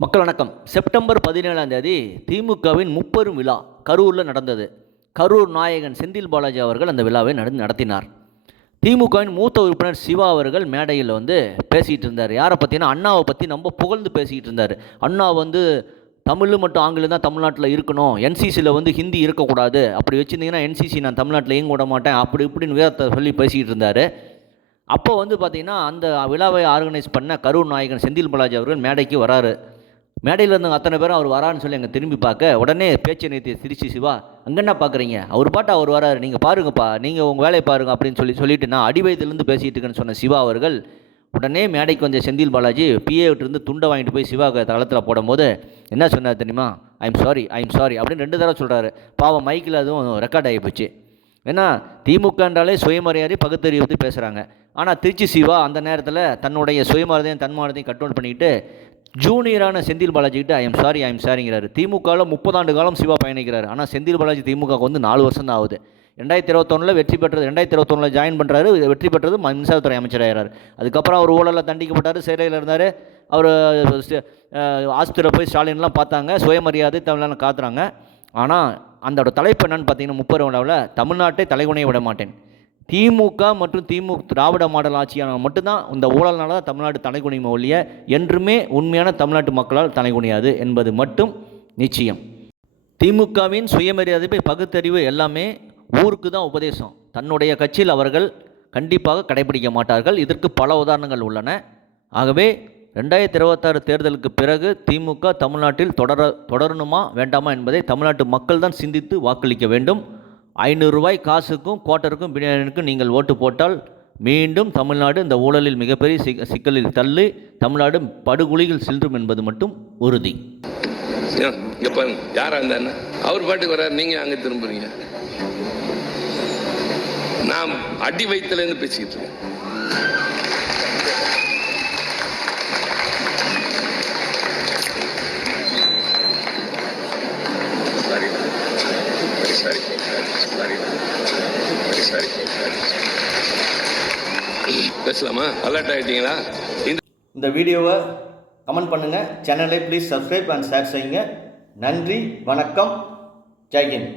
மக்கள் வணக்கம். செப்டம்பர் 17ஆம் தேதி திமுகவின் முப்பெரும் விழா கரூரில் நடந்தது. கரூர் நாயகன் செந்தில் பாலாஜி அவர்கள் அந்த விழாவை நடத்தினார். திமுகவின் மூத்த உறுப்பினர் சிவா அவர்கள் மேடையில் பேசிகிட்டு இருந்தார். யாரை பற்றினா அண்ணாவை பற்றி ரொம்ப புகழ்ந்து பேசிக்கிட்டு இருந்தார். அண்ணா தமிழ் மற்றும் ஆங்கிலம் தான் தமிழ்நாட்டில் இருக்கணும், என்சிசியில் ஹிந்தி இருக்கக்கூடாது, அப்படி வச்சுருந்தீங்கன்னா என்சிசி நான் தமிழ்நாட்டில் இயங்க விட மாட்டேன், அப்படி இப்படின்னு வேதத்தை சொல்லி பேசிக்கிட்டு இருந்தார். அப்போ பார்த்திங்கன்னா அந்த விழாவை ஆர்கனைஸ் பண்ண கரூர் நாயகன் செந்தில் பாலாஜி அவர்கள் மேடைக்கு வராரு. மேடையில் இருந்தவங்க அத்தனை பேரும் அவர் வரான்னு சொல்லி அங்கே திரும்பி பார்க்க உடனே பேச்சை நிறுத்தி சிரிச்சு, சிவா அங்கே என்ன பார்க்குறீங்க, அவர் பாட்டு அவர் வராரு, நீங்கள் பாருங்கப்பா, நீங்கள் உங்கள் வேலையை பாருங்கள் அப்படின்னு சொல்லிட்டு நான் அடிவயத்திலேருந்து பேசிகிட்டு இருக்கேன்னு சொன்ன சிவா அவர்கள் உடனே மேடைக்கு வந்த செந்தில் பாலாஜி பிஏ விட்டுருந்து துண்டை வாங்கிட்டு போய் சிவா தளத்தில் போடும்போது என்ன சொன்னார் தெரியுமா? ஐம் சாரி அப்படின்னு 2 தடவை சொல்கிறாரு. பாவம் மைக்கில் அதுவும் ரெக்கார்ட் ஆகி போச்சு. ஏன்னா திமுக என்றாலே சுயமரியாதை பகுத்தறிவு பற்றி பேசுகிறாங்க. ஆனால் திருச்சி சிவா அந்த நேரத்தில் தன்னுடைய சுயமரியாதையும் தன்மானத்தையும் கண்ட்ரோல் பண்ணிக்கிட்டு ஜூனியரான செந்தில் பாலாஜிக்கிட்ட ஐ எம் சாரிங்கிறாரு. திமுகவில் 30 ஆண்டு காலம் சிவா பயணிக்கிறார். ஆனால் செந்தில் பாலாஜி திமுக 4 வருஷம் தான் ஆகுது. 2021 வெற்றி பெற்றது, 2021 ஜாயின் பண்ணுறாரு, வெற்றி பெற்றது மின்சாரத்துறை அமைச்சராகிறார். அதுக்கப்புறம் அவர் ஊழலில் தண்டிக்கப்பட்டார், சிறையில் இருந்தார். அவர் ஆஸ்பத்திரியில் போய் ஸ்டாலின்லாம் பார்த்தாங்க, சுயமரியாதை தமிழ்நாடு காத்துறாங்க. ஆனால் அந்த தலைப்பு என்னன்னு பார்த்தீங்கன்னா 30 விழாவில் தமிழ்நாட்டை தலைகுனிய விட மாட்டேன், திமுக மற்றும் திராவிட மாடல் ஆட்சியான மட்டும்தான் இந்த ஊழல்னால தான் தமிழ்நாடு தலைகுனியுமே ஒழிய என்றுமே உண்மையான தமிழ்நாட்டு மக்களால் தலைகுனியாது என்பது மட்டும் நிச்சயம். திமுகவின் சுயமரியாதை பகுத்தறிவு எல்லாமே ஊருக்கு தான் உபதேசம். தன்னுடைய கட்சியில் அவர்கள் கண்டிப்பாக கடைபிடிக்க மாட்டார்கள். இதற்கு பல உதாரணங்கள் உள்ளன. ஆகவே 2026 தேர்தலுக்கு பிறகு திமுக தமிழ்நாட்டில் தொடரணுமா வேண்டாமா என்பதை தமிழ்நாட்டு மக்கள் தான் சிந்தித்து வாக்களிக்க வேண்டும். 500 ரூபாய் காசுக்கும் குவார்ட்டருக்கும் பிரியாணிக்கும் நீங்கள் ஓட்டு போட்டால் மீண்டும் தமிழ்நாடு இந்த ஊழலில் மிகப்பெரிய சிக்கலில் தள்ளி தமிழ்நாடு படுகொலிகள் செல்லும் என்பது மட்டும் உறுதி. யாரா இருந்தா அவர் பாட்டுக்கு வர்றாரு, நீங்க அங்க திரும்புறீங்க. நான் அடி வயிற்றுல இருந்து பேசிக்கிட்டு இருக்கேன். பேசலாமா? அலர்ட் ஆகிட்டீங்களா? இந்த வீடியோவை கமெண்ட் பண்ணுங்கள், சேனலை ப்ளீஸ் சப்ஸ்கிரைப் அண்ட் ஷேர் செய்யுங்க. நன்றி, வணக்கம், ஜெய்ஹிந்த்.